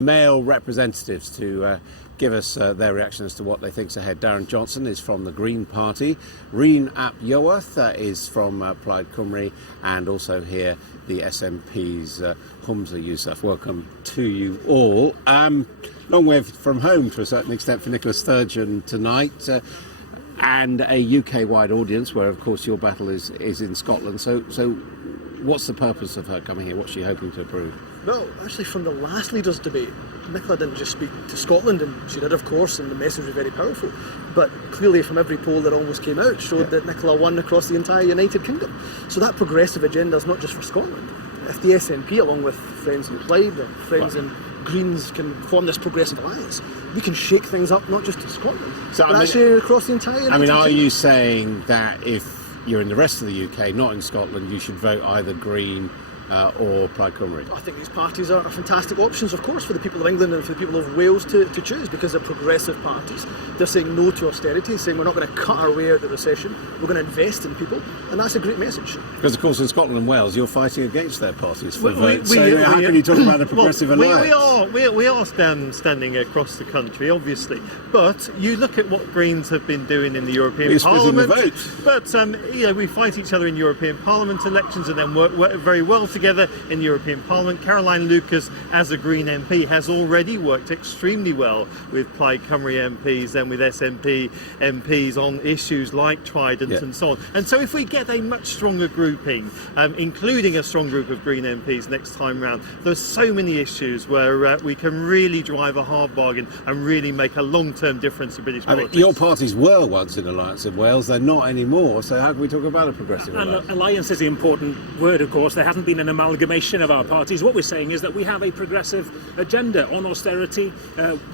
male representatives to give us their reaction as to what they think's ahead. Darren Johnson is from the Green Party. Rhun Iowerth is from Plaid Cymru, and also here the SNP's Humza Yousaf. Welcome to you all. Long way from home to a certain extent for Nicola Sturgeon tonight, and a UK-wide audience where, of course, your battle is in Scotland. So what's the purpose of her coming here? What's she hoping to prove? Well, actually, from the last leaders' debate, Nicola didn't just speak to Scotland, and she did, of course, and the message was very powerful. But clearly, from every poll that almost came out, showed that Nicola won across the entire United Kingdom. So that progressive agenda is not just for Scotland. If the SNP, along with friends in Plaid or friends in Greens, can form this progressive alliance, we can shake things up, not just in Scotland, but actually across the entire United Kingdom. Are you saying that if you're in the rest of the UK, not in Scotland, you should vote either Green or Plaid Cymru? I think these parties are fantastic options, of course, for the people of England and for the people of Wales to choose, because they're progressive parties. They're saying no to austerity, saying we're not going to cut our way out of the recession, we're going to invest in people, and that's a great message. Because, of course, in Scotland and Wales, you're fighting against their parties for votes. So how can you talk about a progressive alliance? We are standing across the country, obviously, but you look at what Greens have been doing in the European Parliament. The votes. But we fight each other in European Parliament elections and then work very well together in European Parliament. Caroline Lucas, as a Green MP, has already worked extremely well with Plaid Cymru MPs and with SNP MPs on issues like Trident and so on. And so if we get a much stronger grouping, including a strong group of Green MPs next time round, there's so many issues where we can really drive a hard bargain and really make a long-term difference to British politics. Your parties were once in alliance in Wales, they're not anymore, so how can we talk about a progressive alliance? And alliance is the important word, of course. There hasn't been an amalgamation of our parties. What we're saying is that we have a progressive agenda on austerity.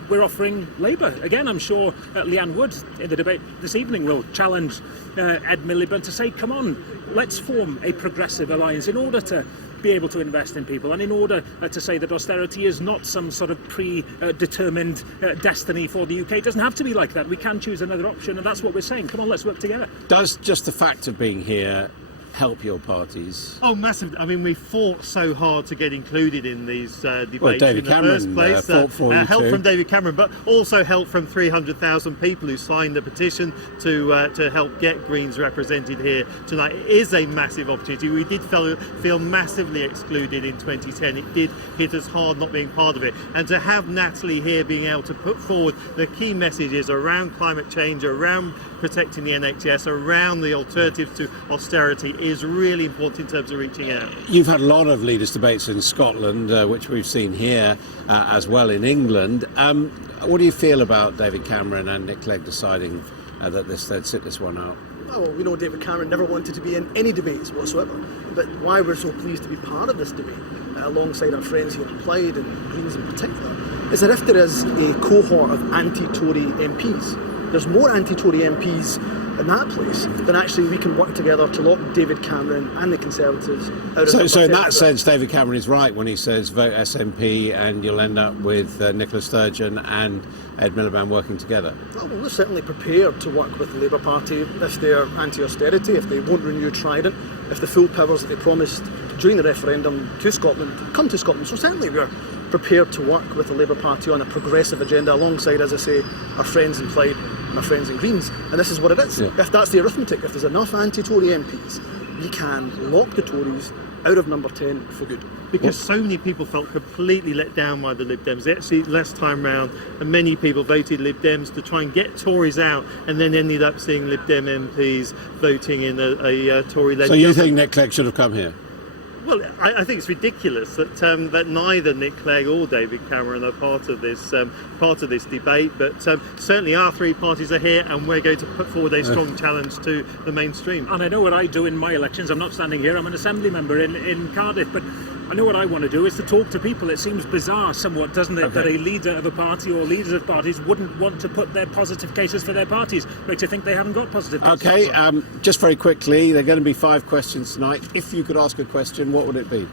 We're offering Labour. Again, I'm sure Leanne Wood in the debate this evening will challenge Ed Miliband to say, come on, let's form a progressive alliance in order to be able to invest in people, and in order to say that austerity is not some sort of predetermined destiny for the UK. It doesn't have to be like that. We can choose another option, and that's what we're saying. Come on, let's work together. Does just the fact of being here help your parties? Oh, massively. I mean, we fought so hard to get included in these debates David in the Cameron first place. Help from David Cameron, but also help from 300,000 people who signed the petition to help get Greens represented here tonight. It is a massive opportunity. We did feel massively excluded in 2010. It did hit us hard not being part of it. And to have Natalie here being able to put forward the key messages around climate change, around protecting the NHS, around the alternatives to austerity is really important in terms of reaching out. You've had a lot of leaders' debates in Scotland, which we've seen here as well in England. What do you feel about David Cameron and Nick Clegg deciding that they'd sit this one out? Well, we know David Cameron never wanted to be in any debates whatsoever, but why we're so pleased to be part of this debate, alongside our friends here in Plaid and Greens in particular, is that if there is a cohort of anti-Tory MPs, there's more anti-Tory MPs in that place, then actually we can work together to lock David Cameron and the Conservatives out of So in that sense, David Cameron is right when he says vote SNP and you'll end up with Nicola Sturgeon and Ed Miliband working together. Well, we're certainly prepared to work with the Labour Party if they're anti-austerity, if they won't renew Trident, if the full powers that they promised during the referendum to Scotland come to Scotland. So certainly we're prepared to work with the Labour Party on a progressive agenda alongside, as I say, our friends in Plaid and our friends in Greens. And this is what it is. Yeah. If that's the arithmetic, if there's enough anti-Tory MPs, we can lock the Tories out of number 10 for good. Because so many people felt completely let down by the Lib Dems. Actually, last time round, and many people voted Lib Dems to try and get Tories out, and then ended up seeing Lib Dem MPs voting in a Tory-led. So you think Nick Clegg should have come here? Well, I think it's ridiculous that neither Nick Clegg or David Cameron are part of this debate. But certainly our three parties are here, and we're going to put forward a strong challenge to the mainstream. And I know what I do in my elections. I'm not standing here. I'm an assembly member in Cardiff, but I know what I want to do is to talk to people. It seems bizarre somewhat, doesn't it, that a leader of a party or leaders of parties wouldn't want to put their positive cases for their parties. Makes you think they haven't got positive cases. Okay, just very quickly, there are going to be 5 questions tonight. If you could ask a question, what would it be?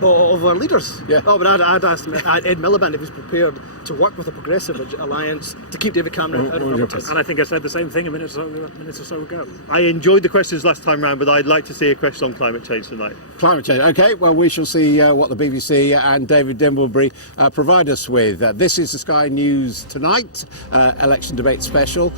Of our leaders? Yeah. Oh, but I'd asked Ed Miliband if he's prepared to work with a progressive alliance to keep David Cameron out of politics. And I think I said the same thing a minute or so ago. I enjoyed the questions last time round, but I'd like to see a question on climate change tonight. Climate change. OK, well, we shall see what the BBC and David Dimbleby provide us with. This is the Sky News Tonight election debate special.